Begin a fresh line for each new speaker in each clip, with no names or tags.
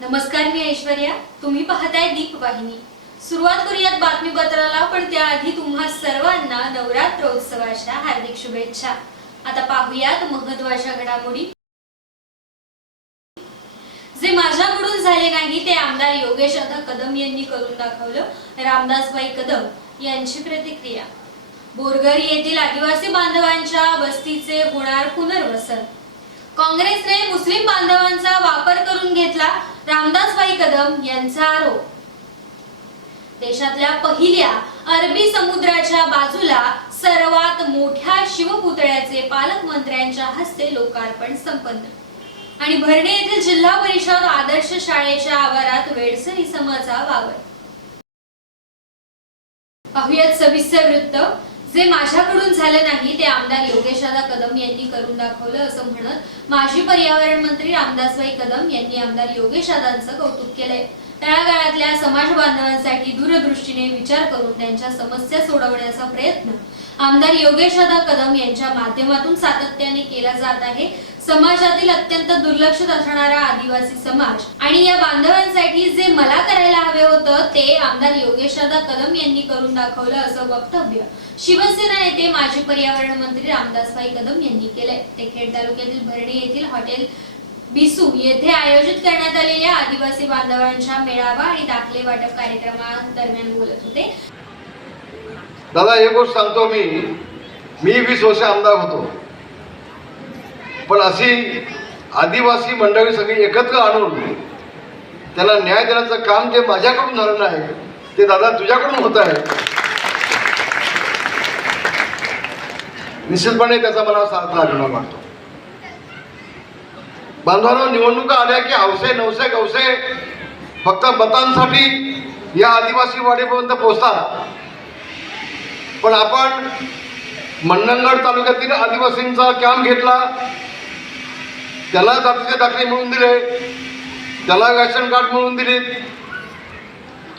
नमस्कार मी ऐश्वर्या. तुम्ही पाहताय दीप वाहिनी सुरुवात करूयात बातमीपत्राला पण त्याआधी तुम्हा सर्वांना नवरात्रोत्सवाच्या हार्दिक शुभेच्छा. आता पाहूयात महत्त्वाच्या घडामोडी. जे माझ्याकडून झाले नाही ते आमदार योगेश आता कदम यांनी करून दाखवलं. रामदासबाई कदम यांची प्रतिक्रिया. बोरघर येथील आदिवासी बांधवांच्या वस्तीचे होणार पुनर्वसन. काँग्रेसने मुस्लिम बांधवांचा वापर करून घेतला रामदासबाई कदम यांचा आरोप. देशातल्या पहिल्या अरबी समुद्राच्या बाजूला सर्वात मोठ्या शिवपुतळ्याचे पालकमंत्र्यांच्या हस्ते लोकार्पण संपन्न. आणि भरणे येथील जिल्हा परिषद आदर्श शाळेच्या आवारात वेडसरी समाजा वावर पाहुयात सविस्तर वृत्त. जे माझ्याकडून झालं नाही ते आमदार योगेशदादा कदम यांनी करून दाखवलं असं म्हणत माजी पर्यावरण मंत्री रामदासबाई कदम यांनी आमदार योगेशदादांचं कौतुक केलंय. तळागाळातल्या समाज बांधवांसाठी दूरदृष्टीने विचार करून त्यांच्या समस्या सोडवण्याचा प्रयत्न आमदार योगेशदादा कदम यांच्या माध्यमातून सातत्याने केला जात आहे. समाजातील अत्यंत दुर्लक्षित असणारा आदिवासी समाज. आणि या बांधवांसाठी जे मला करायला हवे होतं ते आमदार योगेशदादा कदम यांनी करून दाखवलं असं वक्तव्य शिवसेना नेते माजी पर्यावरण मंत्री रामदासभाई कदम यांनी केलंय. ते खेड तालुक्यातील भरणी येथील हॉटेल बिसू येथे आयोजित करण्यात आलेल्या आदिवासी बांधवांच्या मेळावा आणि दाखले वाटप कार्यक्रमादरम्यान बोलत होते.
दादा एक गोष्ट सांगतो मी. मी वीस वर्ष आमदार होतो. पण अशी आदिवासी मंडळी सगळी एकत्र आणून त्याला न्याय देण्याचं काम जे माझ्याकडून झालं नाही ते दादा तुझ्याकडून होत आहे. निश्चितपणे त्याचा मला सार्थ अभिमान वाटतो बांधवांनो निवडणुका आल्या की हौसे नवसे गवसे फक्त मतांसाठी या आदिवासी वाडीपर्यंत पोहोचतात. पण आपण मंडणगड तालुक्यातील आदिवासींचा कॅम्प घेतला. त्याला जातीचे दाखले मिळून दिले. त्याला रॅशन कार्ड मिळवून दिले.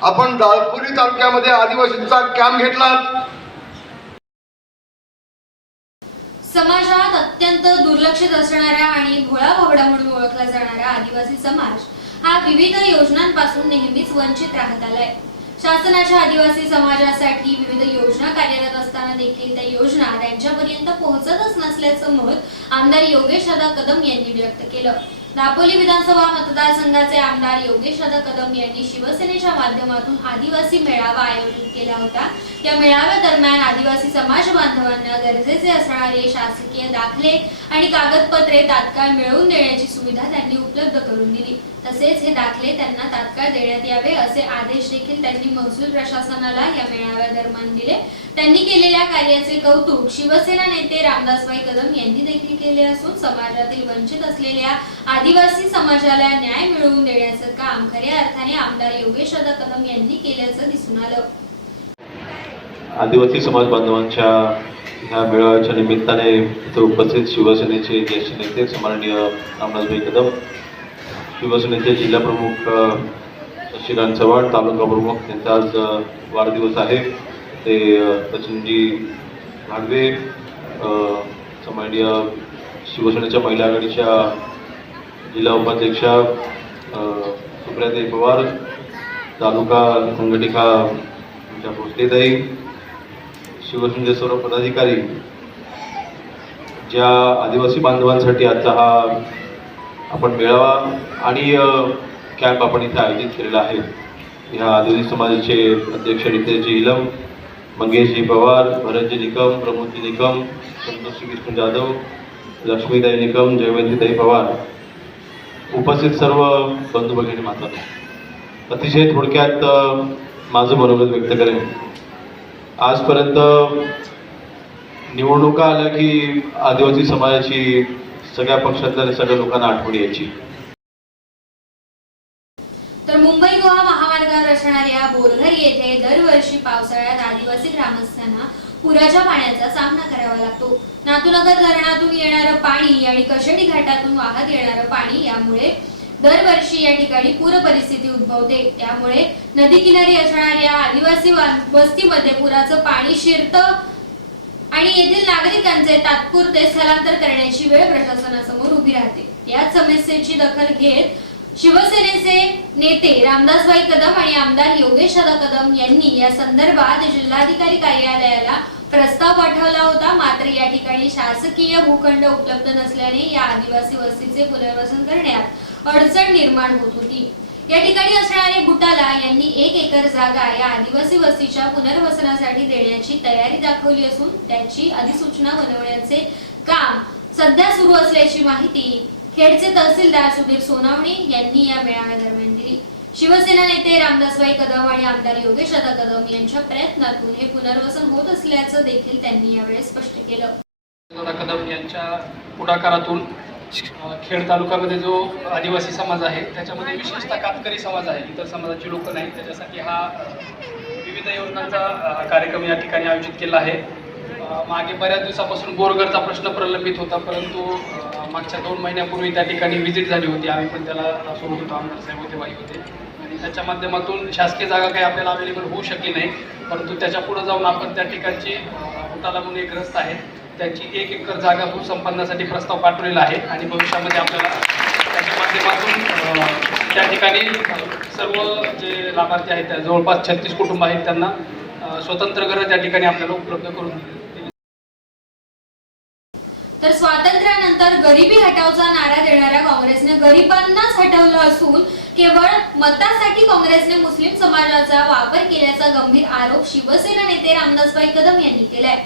आपण दाळपुरी तालुक्यामध्ये आदिवासींचा कॅम्प घेतला.
समाजात अत्यंत दुर्लक्षित असणारा आणि भोळा भाबडा म्हणून ओळखला जाणारा आदिवासी समाज हा विविध योजनांपासून नेहमीच वंचित राहत आलाय. शासनाच्या आदिवासी समाजासाठी विविध योजना कार्यरत असताना देखील त्या योजना त्यांच्यापर्यंत पोहोचतच नसल्याचं मत आमदार योगेश दादा कदम यांनी व्यक्त केलं. दापोली विधानसभा मतदारसंघाचे आमदार योगेश दादा कदम यांनी शिवसेनेच्या माध्यमातून आदिवासी मेळावा आयोजित केला होता. या मेळाव्यादरम्यान आदिवासी समाज बांधवांना गरजेचे असणारे शासकीय दाखले आणि कागदपत्रे तात्काळ मिळवून देण्याची सुविधा त्यांनी उपलब्ध करून दिली. तसेच हे दाखले त्यांना तात्काळ देण्यात यावे असे आदेश देखील त्यांनी महसूल प्रशासनाला या मेळाव्यादरम्यान दिले. त्यांनी केलेल्या कार्याचे कौतुक शिवसेना नेते रामदासबाई कदम यांनी देखील केले असून समाजातील वंचित असलेल्या आदिवासी समाजाला न्याय मिळवून देण्याचं काम खऱ्या अर्थाने आमदार योगेश दादा कदम यांनी केल्याचं दिसून आलं.
आदिवासी समाज बांधवांच्या ह्या मेळाव्याच्या निमित्ताने इथे उपस्थित शिवसेनेचे ज्येष्ठ नेते सन्माननीय रामदासभाई कदम शिवसेनेचे जिल्हाप्रमुख अ, चव्हाण तालुका प्रमुख त्यांचा आज वाढदिवस आहे. ते सचिनजी घाडवे अ, शिवसेनेच्या महिला आघाडीच्या जिल्हा उपाध्यक्षा अ, सुप्रियाताई पवार तालुका संघटिका आमच्या भोसलेताई शिवसेनेचे सर्व पदाधिकारी ज्या आदिवासी बांधवांसाठी आजचा हा आपण मेळावा आणि कॅम्प आपण इथे आयोजित केलेला आहे. ह्या आदिवासी समाजाचे अध्यक्ष नितेशजी इलम मंगेशजी पवार भरतजी निकम प्रमोदजी निकम संतोषजी विष्णू जाधव लक्ष्मीताई निकम जयवंतीताई पवार उपस्थित सर्व बंधू भगिनी माता अतिशय थोडक्यात माझं मनोगत व्यक्त करेन. आजपर्यंत निवडणुका आल्या की आदिवासी समाजाची सगळ्या पक्षातल्या सगळ्या लोकांना आठवण यायची.
तर मुंबई गोवा महामार्गावर असणाऱ्या बोरघर येथे दरवर्षी पावसाळ्यात आदिवासी ग्रामस्थांना पुराच्या पाण्याचा सामना करावा लागतो. नातूनगर धरणातून येणारं पाणी आणि कशेडी घाटातून वाहत येणारं पाणी यामुळे दरवर्षी या ठिकाणी पूर परिस्थिती उद्भवते. त्यामुळे नदी किनारी असणाऱ्या आदिवासी वस्तीमध्ये पुराचं पाणी शिरतं आणि येथील नागरिकांचे तात्पुरते स्थलांतर करण्याची वेळ प्रशासनासमोर उभी राहते. या समस्येची दखल घेत शिवसेनेचे नेते रामदासभाई कदम आणि आमदार योगेश दादा कदम यांनी या संदर्भात जिल्हाधिकारी कार्यालयाला प्रस्ताव पाठवला होता. मात्र या ठिकाणी शासकीय भूखंड उपलब्ध नसल्याने या आदिवासी वस्तीचे पुनर्वसन करण्यात अडचण निर्माण होत होती. या ठिकाणी असणारे बुटाला यांनी एक एकर जागा या आदिवासी वस्तीच्या पुनर्वसनासाठी देण्याची तयारी दाखवली असून त्याची अधिसूचना बनवण्याचे काम सध्या सुरू असल्याची माहिती खेडचे तहसीलदार सुधीर सोनावणे यांनी या मेळाव्यादरम्यान दिली. शिवसेना नेते रामदासबाई कदम आणि आमदार योगेश दादा कदम यांच्या प्रयत्नातून हे पुनर्वसन होत असल्याचं देखील त्यांनी यावेळी स्पष्ट केलं.
कदम यांच्या पुढाकारातून खेड तालुक्यामध्ये जो आदिवासी समाज आहे त्याच्यामध्ये विशेषतः कातकरी समाज आहे इतर समाजाची लोक नाही. त्याच्यासाठी हा विविध योजनांचा कार्यक्रम या ठिकाणी आयोजित केला आहे. मागे बऱ्याच दिवसापासून बोरगरचा प्रश्न प्रलंबित होता परंतु मागच्या दोन महिन्यापूर्वी त्या ठिकाणी व्हिजिट झाली होती. आम्ही पण त्याला सोबत होतो आमदार साहेब होते वाई होते. आणि त्याच्या माध्यमातून शासकीय जागा काही आपल्याला अवेलेबल होऊ शकली नाही परंतु त्याच्या पुढं जाऊन आपण त्या ठिकाणची होताला म्हणून एक ग्रस्त आहे. त्यांची एक एकर जागा भूसंपादनासाठी प्रस्ताव पाठवलेला आहे आणि भविष्यामध्ये आपल्याला त्याच्या माध्यमातून त्या ठिकाणी सर्व जे लाभार्थी आहेत त्या जवळपास छत्तीस कुटुंब आहेत त्यांना स्वतंत्र घरं त्या ठिकाणी आपल्याला उपलब्ध करून
तर स्वातंत्र्यानंतर गरिबी हटावचा नारा देणाऱ्या काँग्रेसने गरिबांनाच हटवलं असून केवळ मतासाठी काँग्रेसने मुस्लिम समाजाचा वापर केल्याचा गंभीर आरोप शिवसेना नेते रामदासबाई कदम यांनी केलाय.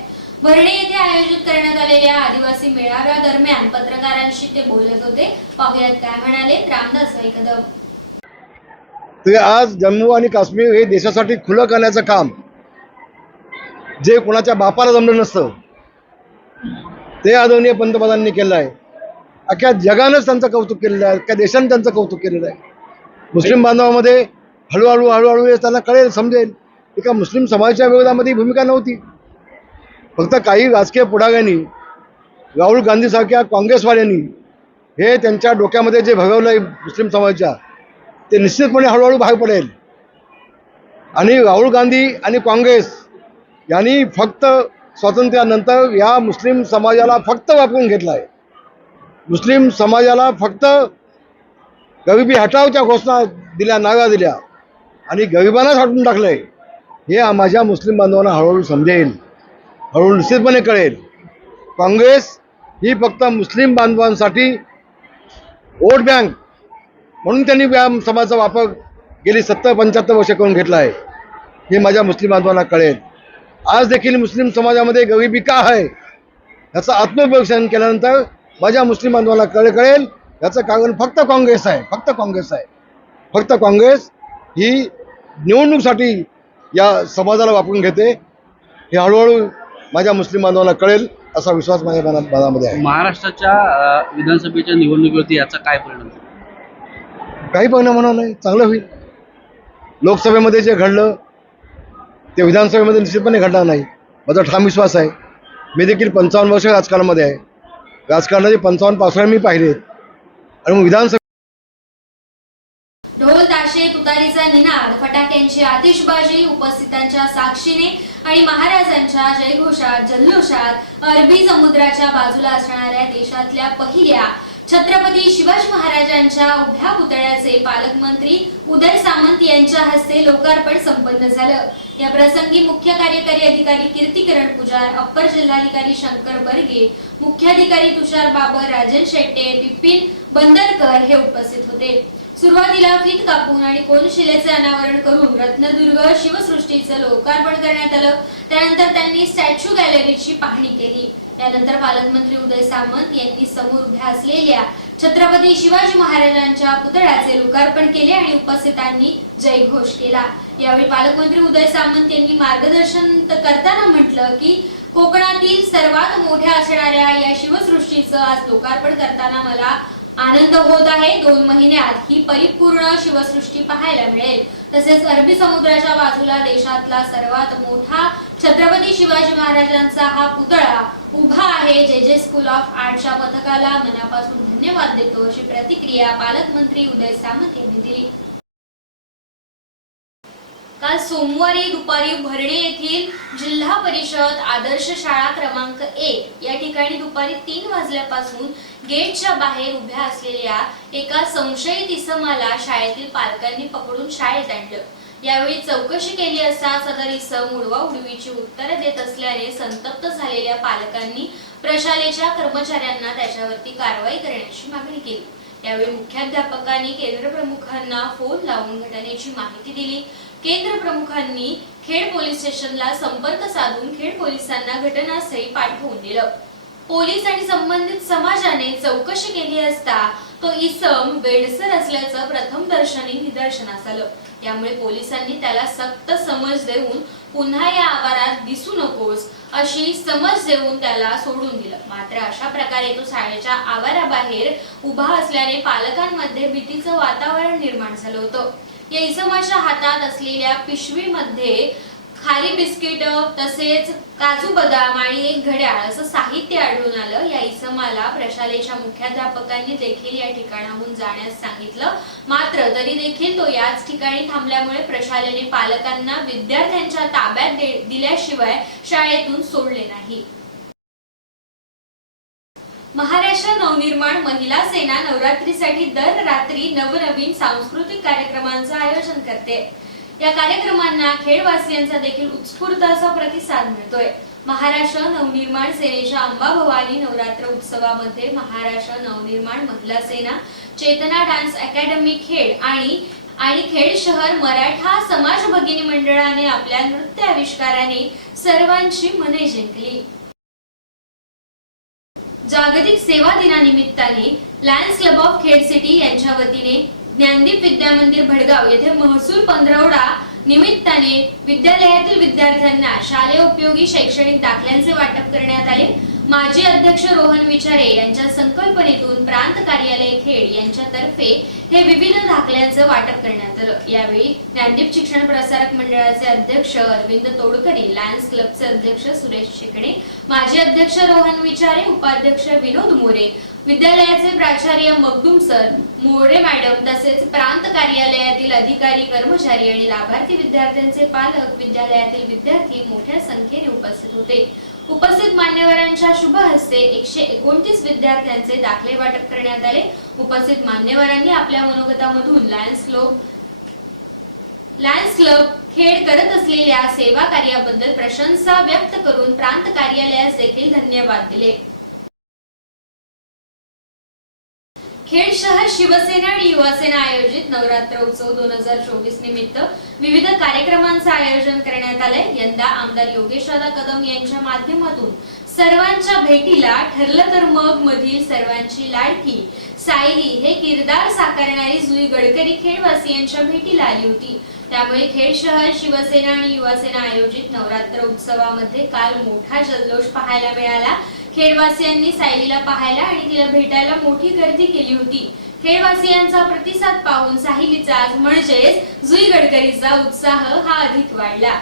भरणे येथे आयोजित करण्यात आलेल्या आदिवासी मेळाव्या दरम्यान पत्रकारांशी ते बोलत होते. पाहुयात काय म्हणाले? रामदासभाई कदम
ते आज जम्मू आणि काश्मीर हे देशासाठी खुलं करण्याचं काम. जे कोणाच्या बापाला जमलं नसतं. ते आदरणीय पंतप्रधानांनी केलं आहे. अख्ख्या जगानंच त्यांचं कौतुक केलेलं आहे. अख्ख्या देशानं त्यांचं कौतुक केलेलं आहे. मुस्लिम बांधवामध्ये हळूहळू हळूहळू हे त्यांना कळेल समजेल. एका मुस्लिम समाजाच्या विरोधामध्ये भूमिका नव्हती. फक्त काही राजकीय पुढाऱ्यांनी राहुल गांधीसारख्या काँग्रेसवाल्यांनी हे त्यांच्या डोक्यामध्ये जे भगवलं आहे मुस्लिम समाजाच्या ते निश्चितपणे हळूहळू बाहेर पडेल. आणि राहुल गांधी आणि काँग्रेस यांनी फक्त स्वातंत्र्यानंतर या मुस्लिम समाजाला फक्त वापरून घेतला आहे मुस्लिम समाजाला फक्त गरिबी हटावच्या घोषणा दिल्या नागा दिल्या आणि गरिबांनाच हटवून टाकलं आहे हे माझ्या मुस्लिम बांधवांना हळूहळू समजेल. हळूहळू निश्चितपणे कळेल. काँग्रेस ही फक्त मुस्लिम बांधवांसाठी वोट बँक म्हणून त्यांनी या समाजाचा वापर गेली सत्तर पंच्याहत्तर वर्ष करून घेतला आहे. हे माझ्या मुस्लिम बांधवांना कळेल. आज देखील मुस्लिम समाजामध्ये गरिबी का आहे? याचं आत्मपरीक्षण केल्यानंतर माझ्या मुस्लिम बांधवांना कळ कळेल. याचं कारण फक्त काँग्रेस आहे. फक्त काँग्रेस आहे. फक्त काँग्रेस ही निवडणूकसाठी या समाजाला वापरून घेते. हे हळूहळू माझ्या मुस्लिम बांधवांना कळेल असा विश्वास माझ्या मना- मनामध्ये आहे.
महाराष्ट्राच्या अ, विधानसभेच्या निवडणुकीवरती याचा काय परिणाम झाला?
काही परिणाम होणार नाही. चांगलं होईल. लोकसभेमध्ये जे घडलं ते विधानसभेमध्ये निश्चितपणे घडणार नाही. माझा ठाम विश्वास आहे. मी देखील पंचावन्न वर्ष राजकारणामध्ये आहे. राजकारणाचे पंचावन्न पासष्ट मी पाहिलेत आणि मग विधानसभे
ढोल तुतारीचा निनाद फटाक्यांची आतिषबाजी उपस्थितांच्या साक्षीने आणि महाराजांच्या जयघोषात जल्लोषात अरबी समुद्राच्या बाजूला असणाऱ्या देशातल्या पहिल्या छत्रपती शिवाजी महाराजांच्या उभ्या पुतळ्याचे पालकमंत्री उदय सामंत यांच्या हस्ते लोकार्पण संपन्न झालं. या प्रसंगी मुख्य कार्यकारी अधिकारी कीर्तिकरण पुजार अप्पर जिल्हाधिकारी शंकर बर्गे मुख्याधिकारी तुषार बाबर राजन शेट्टे बिपिन बंदरकर हे उपस्थित होते. सुरुवातीला फित कापून आणि कोनशिलेचे अनावरण करून रत्नदुर्ग शिवसृष्टीचं लोकार्पण करण्यात आलं. त्यानंतर त्यांनी स्टॅच्यू गॅलरीची पाहणी केली. त्यानंतर पालकमंत्री उदय सामंत यांनी समोर उभ्या असलेल्या छत्रपती शिवाजी महाराजांच्या पुतळ्याचे लोकार्पण केले आणि उपस्थितांनी जयघोष केला. यावेळी पालकमंत्री उदय सामंत यांनी मार्गदर्शन करताना म्हटलं की कोकणातील सर्वात मोठ्या असणाऱ्या या शिवसृष्टीचं आज लोकार्पण करताना मला आनंद होत आहे. दोन महिन्यात ही परिपूर्ण शिवसृष्टी पाहायला मिळेल. तसेच अरबी समुद्राच्या बाजूला देशातला सर्वात मोठा छत्रपती शिवाजी महाराजांचा हा पुतळा उभा आहे. जे जे स्कूल ऑफ आर्टच्या पथकाला मनापासून धन्यवाद देतो अशी प्रतिक्रिया पालकमंत्री उदय सामंत यांनी दिली. काल सोमवारी दुपारी भरणे येथील जिल्हा परिषद आदर्श शाळा क्रमांक एक या ठिकाणी दुपारी तीन वाजल्यापासून गेटच्या बाहेर उभ्या असलेल्या एका संशयित इसमाला शाळेतील पालकांनी पकडून शाळेत आणलं. यावेळी चौकशी केली असता सदर इसम उडवा उडवीची उत्तरे देत असल्याने संतप्त झालेल्या पालकांनी प्रशालेच्या कर्मचाऱ्यांना त्याच्यावरती कारवाई करण्याची मागणी केली. यावेळी मुख्याध्यापकांनी केंद्र प्रमुखांना फोन लावून घटनेची माहिती दिली. केंद्र प्रमुखांनी खेड पोलीस स्टेशनला संपर्क साधून खेड पोलिसांना घटनास्थळी पाठवून दिलं. पोलीस आणि संबंधित समाजाने चौकशी केली असता तो इसम बेडसर असल्याचं प्रथम दर्शनी निदर्शनास आलं. यामुळे पोलिसांनी त्याला सक्त समज देऊन पुन्हा या आवारात दिसू नकोस अशी समज देऊन त्याला सोडून दिलं. मात्र अशा प्रकारे तो शाळेच्या आवाराबाहेर उभा असल्याने पालकांमध्ये भीतीचं वातावरण निर्माण झालं होतं. या इसमाच्या हातात असलेल्या पिशवीमध्ये खारी बिस्किट तसेच काजू बदाम आणि एक घड्याळ असं साहित्य आढळून आलं. या इसमाला प्रशालेच्या मुख्याध्यापकांनी देखील या ठिकाणाहून जाण्यास सांगितलं. मात्र तरी देखील तो याच ठिकाणी थांबल्यामुळे प्रशालेने पालकांना विद्यार्थ्यांच्या ताब्यात दे- दिल्याशिवाय शाळेतून सोडले नाही. महाराष्ट्र नवनिर्माण महिला सेना नवरात्रीसाठी दर रात्री नवनवीन सांस्कृतिक कार्यक्रमांचं आयोजन करते. या कार्यक्रमांना खेडवासियांचा देखील उत्स्फूर्त असा प्रतिसाद मिळतोय. महाराष्ट्र नवनिर्माण सेनेच्या अंबाभवानी नवरात्र उत्सवामध्ये महाराष्ट्र नवनिर्माण महिला सेना चेतना डान्स अकॅडमी खेड आणि आणि खेड शहर मराठा समाज भगिनी मंडळाने आपल्या नृत्य आविष्काराने सर्वांची मने जिंकली. जागतिक सेवा दिनानिमित्ताने lions club of Khed city यांच्या वतीने ज्ञानदीप विद्या मंदिर भडगाव येथे महसूल पंधरवडा निमित्ताने विद्यालयातील विद्यार्थ्यांना शालेय उपयोगी शैक्षणिक दाखल्यांचे वाटप करण्यात आले. माजी अध्यक्ष रोहन विचारे यांच्या संकल्पनेतून प्रांत कार्यालय खेड यांच्यातर्फे हे विविध दाखल्यांचं वाटप करण्यात आलं. यावेळी ज्ञानदीप शिक्षण प्रसारक मंडळाचे अध्यक्ष अरविंद तोडकरी लायन्स क्लबचे अध्यक्ष सुरेश शिकणे माजी अध्यक्ष रोहन विचारे उपाध्यक्ष विनोद मोरे विद्यालयाचे प्राचार्य मगदूम सर मोरे मॅडम तसेच प्रांत कार्यालयातील अधिकारी कर्मचारी आणि लाभार्थी विद्यार्थ्यांचे पालक विद्यालयातील विद्यार्थी मोठ्या संख्येने उपस्थित होते. उपस्थित मान्यवरांच्या शुभ हस्ते एकशे एकोणतीस विद्यार्थ्यांचे दाखले वाटप करण्यात आले. उपस्थित मान्यवरांनी आपल्या मनोगतामधून लायन्स क्लब लायन्स क्लब खेळ करत असलेल्या सेवा कार्याबद्दल प्रशंसा व्यक्त करून प्रांत कार्यालयास देखील धन्यवाद दिले. खेड शहर शिवसेना आणि युवासेना आयोजित नवरात्र उत्सव दोन हजार चोवीस निमित्त विविध कार्यक्रमांचं आयोजन करण्यात आलंय. यंदा आमदार योगेशदादा कदम यांच्या माध्यमातून सर्वांच्या भेटीला ठरलं तर मग मधील सर्वांची लाडकी सायली हे किरदार साकारणारी जुई गडकरी खेडवासियांच्या भेटीला आली होती. त्यामुळे खेड शहर शिवसेना आणि युवासेना आयोजित नवरात्र उत्सवामध्ये काल मोठा जल्लोष पाहायला मिळाला. खेडवासियांनी सायलीला पाहायला आणि तिला भेटायला मोठी गर्दी केली होती. खेडवासियांचा प्रतिसाद पाहून साहिलीचा आज म्हणजेच जुई गडकरीचा उत्साह हा अधिक वाढला.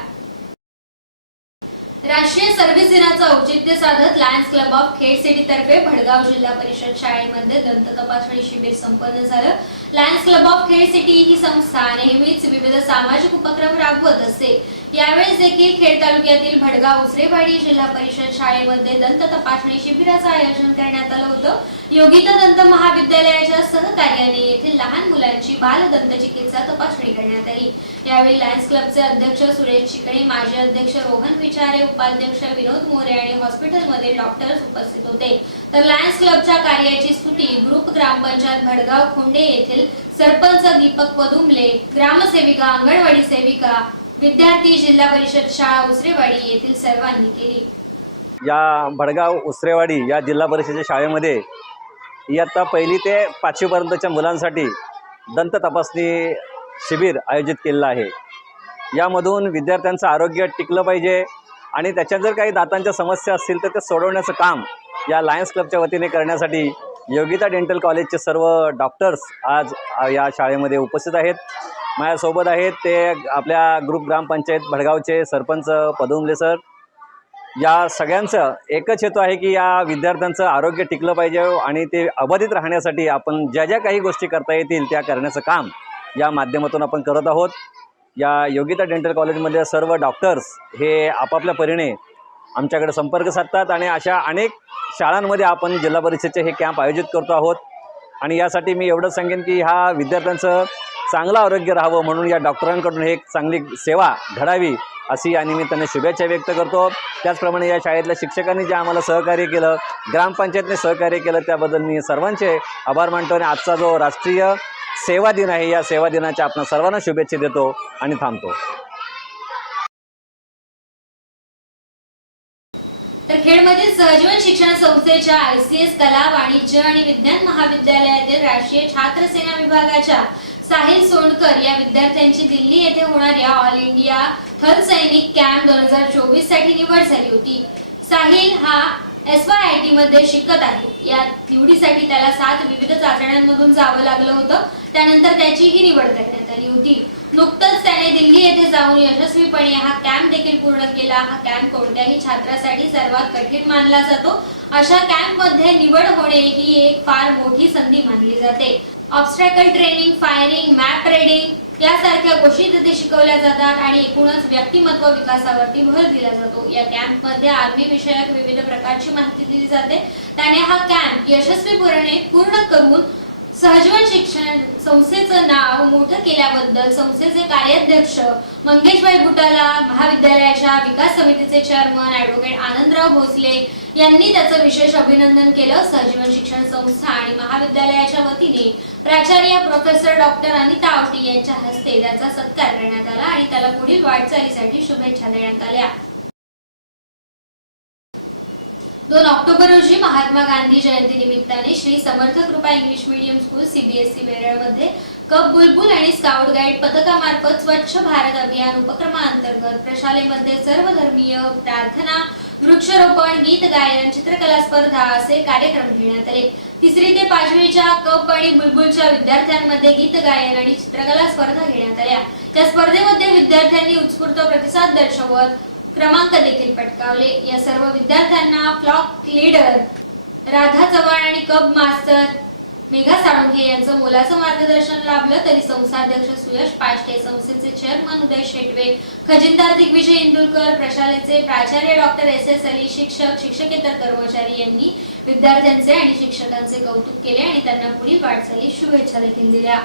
राष्ट्रीय सर्व्हिस दिनाचं औचित्य साधत lions club of Khed city तर्फे भडगाव जिल्हा परिषद शाळेमध्ये दंत तपासणी शिबिर संपन्न झालं. Lions club of Khed city ही संस्था नेहमीच विविध सामाजिक उपक्रम राबवत असते यावेळेस देखील खेड तालुक्यातील भडगाव उसरेवाडी जिल्हा परिषद शाळेमध्ये दंत तपासणी शिबिराचं आयोजन करण्यात आलं होतं. योगिता दंत महाविद्यालयाच्या सहकार्याने येथील लहान मुलांची बाल दंत चिकित्सा तपासणी करण्यात आली. यावेळी लायन्स क्लबचे अध्यक्ष सुरेश चिकणे माजी अध्यक्ष रोहन विचारे उपाध्यक्ष विनोद मोरे आणि हॉस्पिटलमध्ये डॉक्टर्स उपस्थित होते. तर लायन्स क्लबच्या कार्याची स्तुती ग्रुप ग्रामपंचायत भडगाव खोंडे येथील सरपंच दीपक पदुमले ग्रामसेविका अंगणवाडी सेविका विद्यार्थी जिल्हा परिषद शाळा उसरेवाडी येथील सर्वांनी केली.
या भडगाव उसरेवाडी या जिल्हा परिषदेच्या शाळेमध्ये इयत्ता पहिली ते पाचवीपर्यंतच्या मुलांसाठी दंत तपासणी शिबिर आयोजित केलेलं आहे. यामधून विद्यार्थ्यांचं आरोग्य टिकलं पाहिजे आणि त्याच्यात जर काही दातांच्या समस्या असतील तर ते सोडवण्याचं काम या लायन्स क्लबच्या वतीने करण्यासाठी योगिता डेंटल कॉलेजचे सर्व डॉक्टर्स आज या शाळेमध्ये उपस्थित आहेत. माझ्यासोबत आहेत ते आपल्या ग्रुप ग्रामपंचायत भडगावचे सरपंच पदुमले सर. या सगळ्यांचं एकच हेतू आहे की या विद्यार्थ्यांचं आरोग्य टिकलं पाहिजे आणि ते अबाधित राहण्यासाठी आपण ज्या ज्या काही गोष्टी करता येतील त्या करण्याचं काम या माध्यमातून आपण करत आहोत. या योगिता डेंटल कॉलेजमध्ये सर्व डॉक्टर्स हे आपापल्या परीने आमच्याकडे संपर्क साधतात आणि अशा अनेक शाळांमध्ये आपण जिल्हा परिषदचे हे कॅम्प आयोजित करतो आहोत. आणि यासाठी मी एवढंच सांगेन की ह्या विद्यार्थ्यांचं चांगलं आरोग्य राहावं म्हणून या डॉक्टरांकडून एक चांगली सेवा घडावी अशी या निमित्ताने शुभेच्छा व्यक्त करतो. त्याचप्रमाणे या शाळेतल्या शिक्षकांनी जे आम्हाला सहकार्य केलं ग्रामपंचायतने सहकार्य केलं त्याबद्दल मी सर्वांचे आभार मानतो आणि आजचा जो राष्ट्रीय सेवा दिन आहे या सेवा दिनाच्या आपण सर्वांना शुभेच्छा देतो आणि थांबतो.
तर खेडमधील सहजीवन शिक्षण संस्थेच्या आयसीएस कला वाणिज्य आणि विज्ञान महाविद्यालयातील राष्ट्रीय छात्र सेना विभागाच्या साहिल सोंडकर या विद्यार्थ्यांची दिल्ली येथे होणाऱ्या ऑल इंडिया थल सैनिक कॅम्प दोन हजार चोवीससाठी निवड झाली होती. साहिल हा एस वाय आय टी मध्ये शिकत आहे. या निवडीसाठी त्याला सात विविध चाचण्यांमधून जावं लागलं होतं. त्यानंतर त्याची ही निवड करण्यात आली होती. नुकतंच त्याने दिल्ली येथे जाऊन यशस्वीपणे हा कॅम्प देखील पूर्ण केला. हा कॅम्प कोणत्याही छात्रासाठी सर्वात कठीण मानला जातो. अशा कॅम्पमध्ये निवड होणे ही एक फार मोठी संधी मानली जाते. Obstacle training firing map reading यासारख्या गोष्टी तिथे शिकवल्या जातात आणि एकूणच व्यक्तिमत्व विकासावरती भर दिला जातो. या कॅम्पमध्ये आर्मी विषयक विविध प्रकारची माहिती दिली जाते. त्याने हा कॅम्प यशस्वीपणे पूर्ण करून सहजीवन शिक्षण संस्थेचं नाव मोठं केल्याबद्दल संस्थेचे कार्याध्यक्ष मंगेशभाई भुटाला महाविद्यालयाच्या विकास समितीचे चेअरमन ऍडव्होकेट आनंदराव भोसले यांनी त्याचं विशेष अभिनंदन केलं. सहजीवन शिक्षण संस्था आणि महाविद्यालयाच्या वतीने प्राचार्य प्रोफेसर डॉक्टर अनिता आवटी यांच्या हस्ते त्याचा सत्कार करण्यात आला आणि त्याला पुढील वाटचालीसाठी शुभेच्छा देण्यात आल्या. दोन ऑक्टोबर रोजी महात्मा गांधी जयंती निमित्ताने Shri Samarth Krupa English medium school CBSE वेरळमध्ये cub बुलबुल आणि स्काउट गाईड पथकामार्फत स्वच्छ भारत अभियान उपक्रमांतर्गत प्रशालेमध्ये सर्वधर्मीय प्रार्थना वृक्षारोपण गीत गायन चित्रकला स्पर्धा असे कार्यक्रम घेण्यात आले. तिसरी ते पाचवीच्या कप आणि बुलबुलच्या विद्यार्थ्यांमध्ये गीत गायन आणि चित्रकला स्पर्धा घेण्यात आल्या. या स्पर्धेमध्ये विद्यार्थ्यांनी उत्स्फूर्त प्रतिसाद दर्शवत क्रमांक देखील पटकावले. या सर्व विद्यार्थ्यांना फ्लॉक लीडर राधा चव्हाण आणि कब मास्तर मेघा साळुंखे यांचं मोलाचं मार्गदर्शन लाभलं तरी संस्थाध्यक्ष सुयश पाष्टे संस्थेचे चेअरमन उदय शेटवे खजिनदार दिग्विजय इंदुरकर प्रशालेचे प्राचार्य डॉक्टर एस एस अली शिक्षक शिक्षकेतर कर्मचारी यांनी विद्यार्थ्यांचे आणि शिक्षकांचे कौतुक केले आणि त्यांना पुढील वाटचाली शुभेच्छा देखील दिल्या.